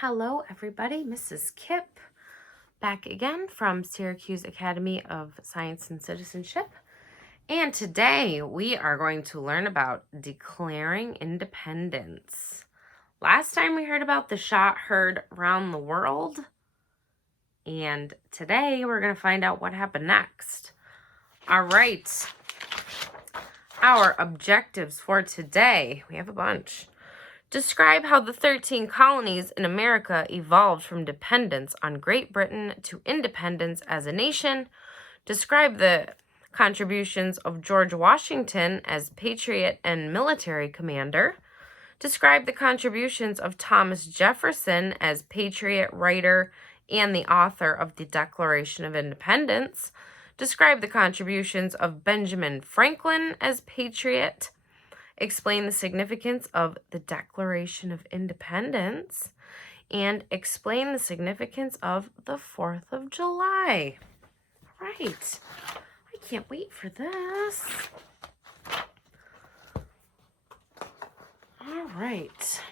Hello, everybody. Mrs. Kipp back again from Syracuse Academy of Science and Citizenship. And today we are going to learn about declaring independence. Last time we heard about the shot heard around the world. And today we're going to find out what happened next. All right. Our objectives for today, we have a bunch. Describe how the 13 colonies in America evolved from dependence on Great Britain to independence as a nation. Describe the contributions of George Washington as patriot and military commander. Describe the contributions of Thomas Jefferson as patriot, writer, and the author of the Declaration of Independence. Describe the contributions of Benjamin Franklin as patriot. Explain the significance of the Declaration of Independence, and explain the significance of the 4th of July. Right. I can't wait for this. All right.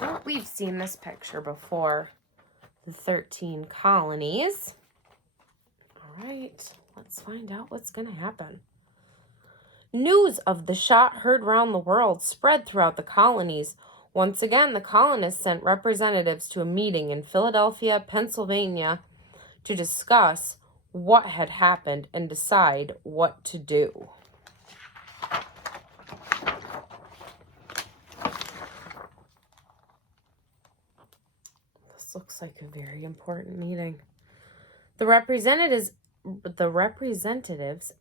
Well, we've seen this picture before. The 13 colonies. All right. Let's find out what's going to happen. News of the shot heard round the world spread throughout the colonies. Once again, the colonists sent representatives to a meeting in Philadelphia, Pennsylvania, to discuss what had happened and decide what to do. This looks like a very important meeting. The representatives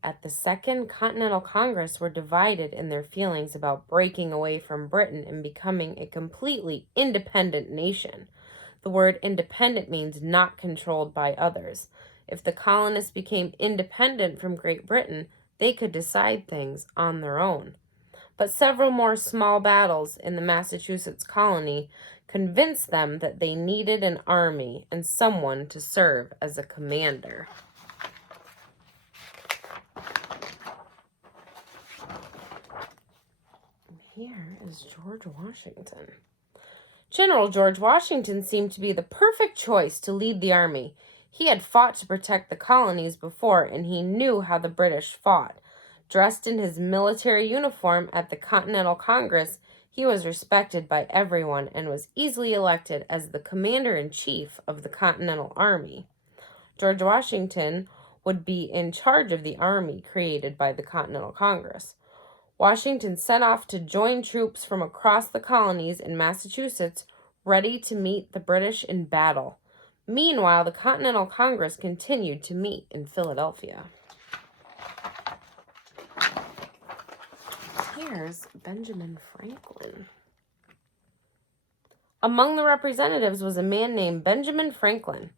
at the Second Continental Congress were divided in their feelings about breaking away from Britain and becoming a completely independent nation. The word independent means not controlled by others. If the colonists became independent from Great Britain, they could decide things on their own. But several more small battles in the Massachusetts colony convinced them that they needed an army and someone to serve as a commander. Here is George Washington. General George Washington seemed to be the perfect choice to lead the army. He had fought to protect the colonies before, and he knew how the British fought. Dressed in his military uniform at the Continental Congress, he was respected by everyone and was easily elected as the commander-in-chief of the Continental Army. George Washington would be in charge of the army created by the Continental Congress. Washington set off to join troops from across the colonies in Massachusetts, ready to meet the British in battle. Meanwhile, the Continental Congress continued to meet in Philadelphia. Here's Benjamin Franklin. Among the representatives was a man named Benjamin Franklin.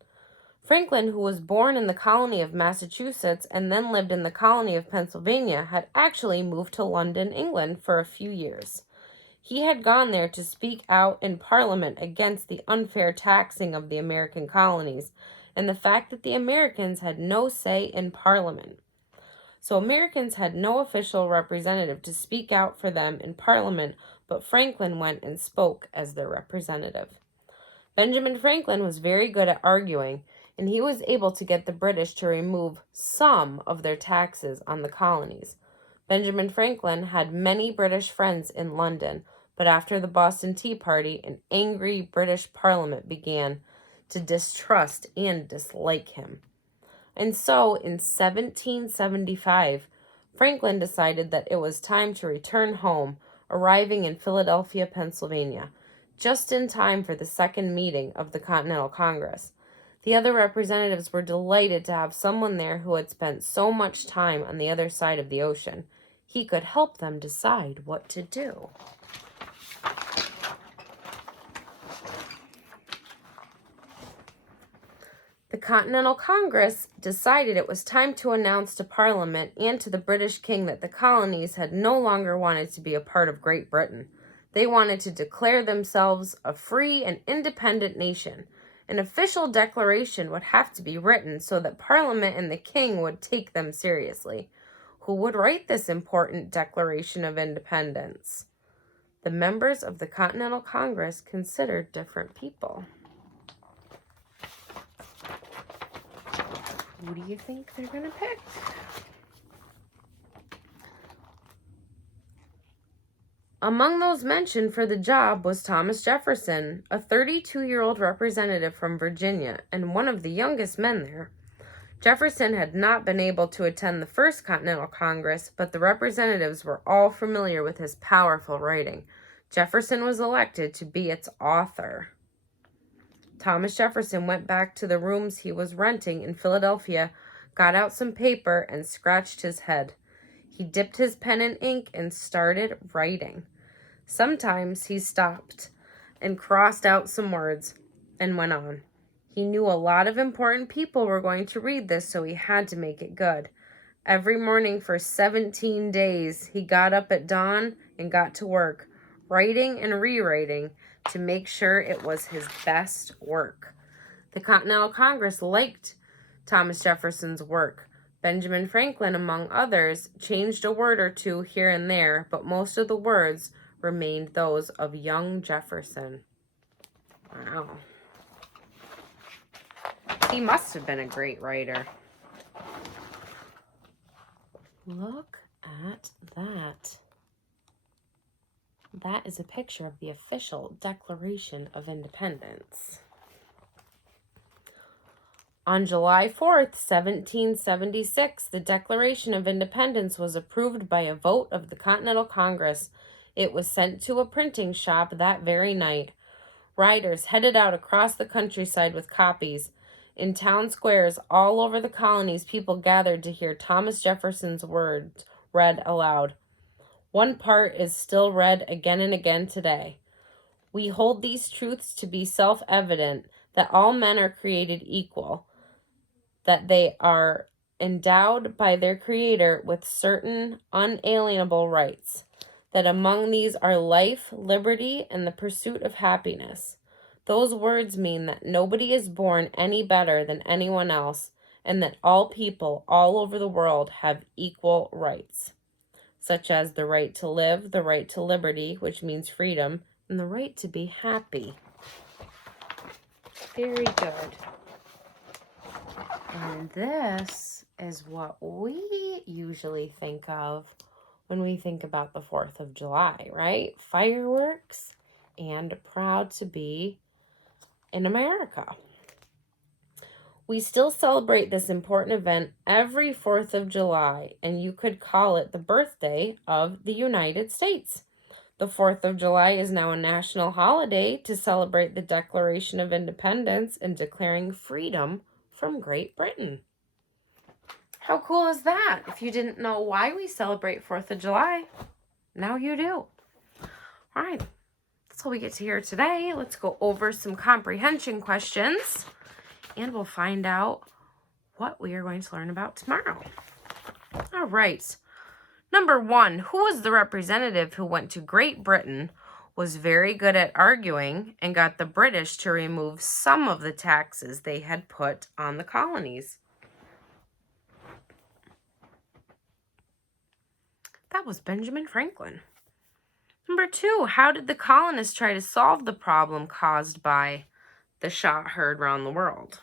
Franklin, who was born in the colony of Massachusetts and then lived in the colony of Pennsylvania, had actually moved to London, England, for a few years. He had gone there to speak out in Parliament against the unfair taxing of the American colonies and the fact that the Americans had no say in Parliament. So Americans had no official representative to speak out for them in Parliament, but Franklin went and spoke as their representative. Benjamin Franklin was very good at arguing, and he was able to get the British to remove some of their taxes on the colonies. Benjamin Franklin had many British friends in London, but after the Boston Tea Party, an angry British Parliament began to distrust and dislike him. And so, in 1775, Franklin decided that it was time to return home, arriving in Philadelphia, Pennsylvania, just in time for the second meeting of the Continental Congress. The other representatives were delighted to have someone there who had spent so much time on the other side of the ocean. He could help them decide what to do. The Continental Congress decided it was time to announce to Parliament and to the British King that the colonies had no longer wanted to be a part of Great Britain. They wanted to declare themselves a free and independent nation. An official declaration would have to be written so that Parliament and the King would take them seriously. Who would write this important Declaration of Independence? the members of the Continental Congress considered different people. Who do you think they're going to pick? Among those mentioned for the job was Thomas Jefferson, a 32-year-old representative from Virginia and one of the youngest men there. Jefferson had not been able to attend the first Continental Congress, but the representatives were all familiar with his powerful writing. Jefferson was elected to be its author. Thomas Jefferson went back to the rooms he was renting in Philadelphia, got out some paper, and scratched his head. He dipped his pen in ink and started writing. Sometimes he stopped and crossed out some words and went on. He knew a lot of important people were going to read this, so he had to make it good. Every morning for 17 days, he got up at dawn and got to work, writing and rewriting to make sure it was his best work. The Continental Congress liked Thomas Jefferson's work. Benjamin Franklin, among others, changed a word or two here and there, but most of the words remained those of young Jefferson. Wow. He must have been a great writer. Look at that. That is a picture of the official Declaration of Independence. On July 4th, 1776, the Declaration of Independence was approved by a vote of the Continental Congress. It was sent to a printing shop that very night. Riders headed out across the countryside with copies. In town squares all over the colonies, people gathered to hear Thomas Jefferson's words read aloud. One part is still read again and again today. We hold these truths to be self-evident, that all men are created equal, that they are endowed by their Creator with certain unalienable rights, that among these are life, liberty, and the pursuit of happiness. Those words mean that nobody is born any better than anyone else, and that all people all over the world have equal rights, such as the right to live, the right to liberty, which means freedom, and the right to be happy. Very good. And this is what we usually think of when we think about the 4th of July, right? Fireworks and proud to be in America. We still celebrate this important event every 4th of July, and you could call it the birthday of the United States. The 4th of July is now a national holiday to celebrate the Declaration of Independence and declaring freedom from Great Britain. How cool is that? If you didn't know why we celebrate 4th of July, now you do. All right, that's all we get to hear today. Let's go over some comprehension questions, and we'll find out what we are going to learn about tomorrow. All right. Number 1, who was the representative who went to Great Britain, was very good at arguing, and got the British to remove some of the taxes they had put on the colonies? That was Benjamin Franklin. Number 2, how did the colonists try to solve the problem caused by the shot heard around the world?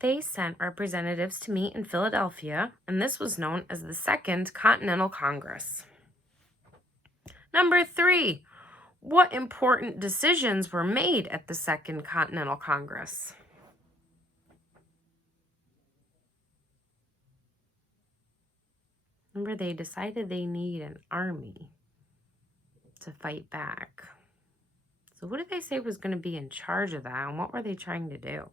They sent representatives to meet in Philadelphia, and this was known as the Second Continental Congress. Number 3, what important decisions were made at the Second Continental Congress? Remember, they decided they need an army to fight back. So who did they say was going to be in charge of that, and what were they trying to do?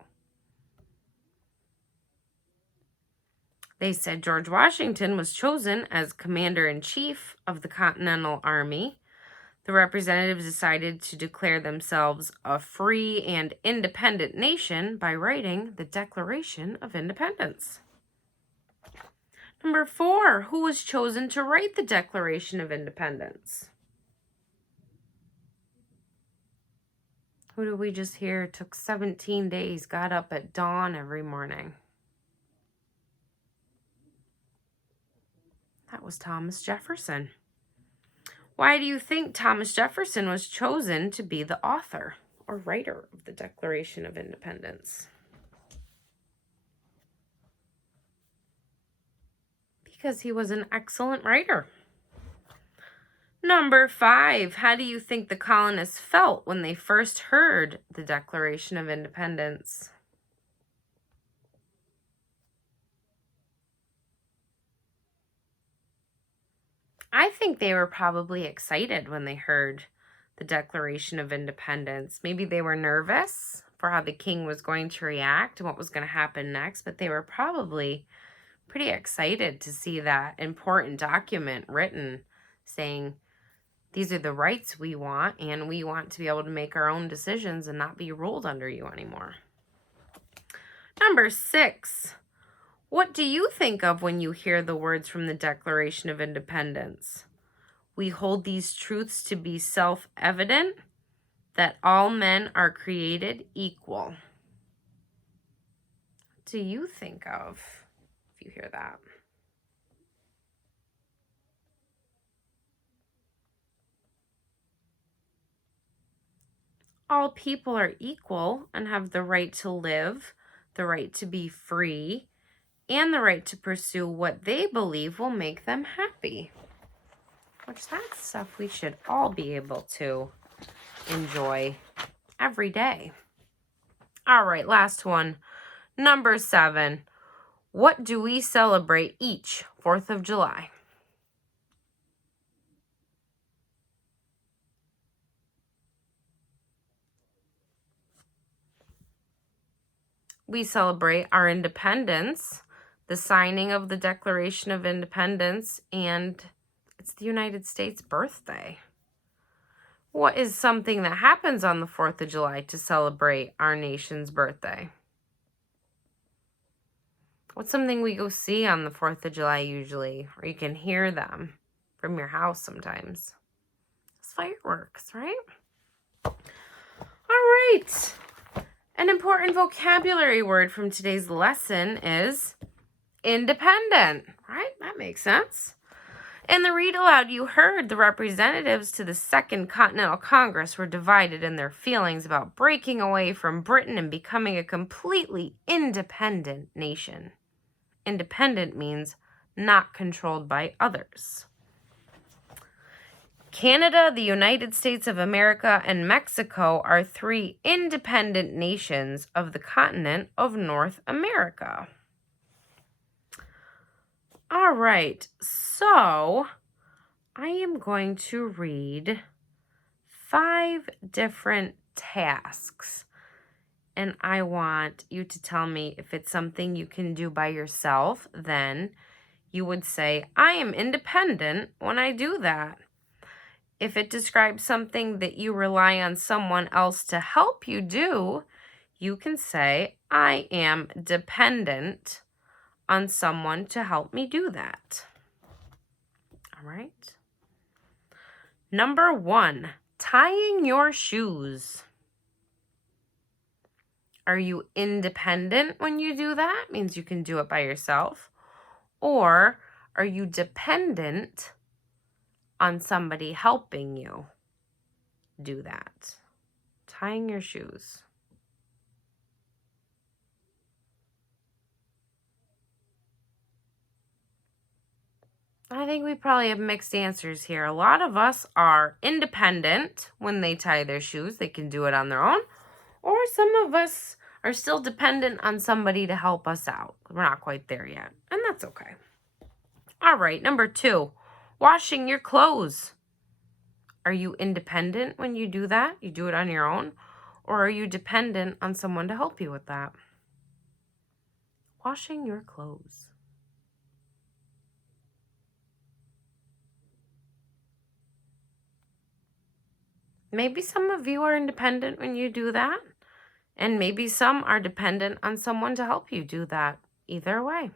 They said George Washington was chosen as commander-in-chief of the Continental Army. The representatives decided to declare themselves a free and independent nation by writing the Declaration of Independence. Number 4, who was chosen to write the Declaration of Independence? Who did we just hear took 17 days, got up at dawn every morning? That was Thomas Jefferson. Why do you think Thomas Jefferson was chosen to be the author or writer of the Declaration of Independence? Because he was an excellent writer. Number 5, how do you think the colonists felt when they first heard the Declaration of Independence? I think they were probably excited when they heard the Declaration of Independence. Maybe they were nervous for how the king was going to react and what was going to happen next, but they were probably pretty excited to see that important document written saying, these are the rights we want, and we want to be able to make our own decisions and not be ruled under you anymore. Number 6, what do you think of when you hear the words from the Declaration of Independence? We hold these truths to be self-evident, that all men are created equal. What do you think of if you hear that? All people are equal and have the right to live, the right to be free, and the right to pursue what they believe will make them happy. Which that's stuff we should all be able to enjoy every day. All right, last one. Number 7. What do we celebrate each 4th of July? We celebrate our independence, the signing of the Declaration of Independence, and it's the United States birthday. What is something that happens on the 4th of July to celebrate our nation's birthday? What's something we go see on the 4th of July usually, or you can hear them from your house sometimes? It's fireworks, right? All right. An important vocabulary word from today's lesson is independent, right? That makes sense. In the read aloud, you heard the representatives to the Second Continental Congress were divided in their feelings about breaking away from Britain and becoming a completely independent nation. Independent means not controlled by others. Canada, the United States of America, and Mexico are 3 independent nations of the continent of North America. All right, so I am going to read 5 different tasks, and I want you to tell me if it's something you can do by yourself. Then you would say, I am independent when I do that. If it describes something that you rely on someone else to help you do, you can say, I am dependent on someone to help me do that. All right. Number 1, tying your shoes. Are you independent when you do that? Means you can do it by yourself. Or are you dependent on somebody helping you do that? Tying your shoes. I think we probably have mixed answers here. A lot of us are independent when they tie their shoes. They can do it on their own. Or some of us are still dependent on somebody to help us out. We're not quite there yet, and that's okay. All right, number 2, washing your clothes. Are you independent when you do that? You do it on your own? Or are you dependent on someone to help you with that? Washing your clothes. Maybe some of you are independent when you do that, and maybe some are dependent on someone to help you do that. Either way.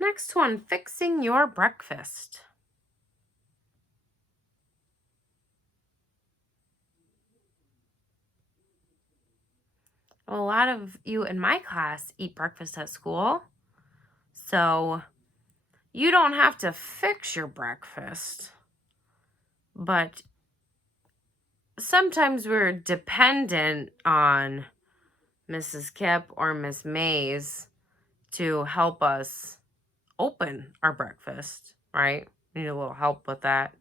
Next one, fixing your breakfast. A lot of you in my class eat breakfast at school. So You don't have to fix your breakfast, but sometimes we're dependent on Mrs. Kip or Miss Mays to help us open our breakfast, right? Need a little help with that.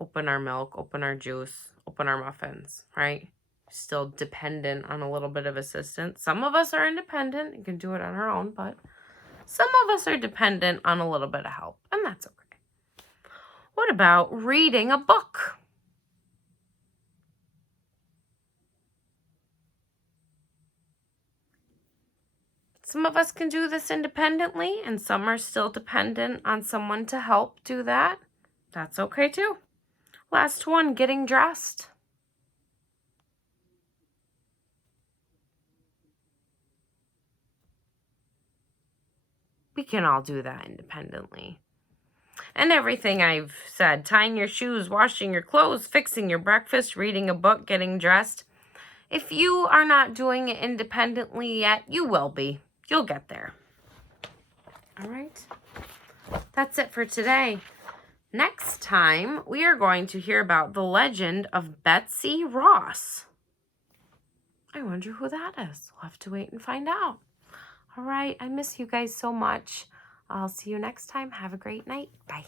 Open our milk, open our juice, open our muffins, right? Still dependent on a little bit of assistance. Some of us are independent and can do it on our own, but some of us are dependent on a little bit of help, and that's okay. What about reading a book? Some of us can do this independently, and some are still dependent on someone to help do that. That's okay too. Last one, getting dressed. We can all do that independently. And everything I've said, tying your shoes, washing your clothes, fixing your breakfast, reading a book, getting dressed. If you are not doing it independently yet, you will be. You'll get there. All right. That's it for today. Next time, we are going to hear about the legend of Betsy Ross. I wonder who that is. We'll have to wait and find out. All right. I miss you guys so much. I'll see you next time. Have a great night. Bye.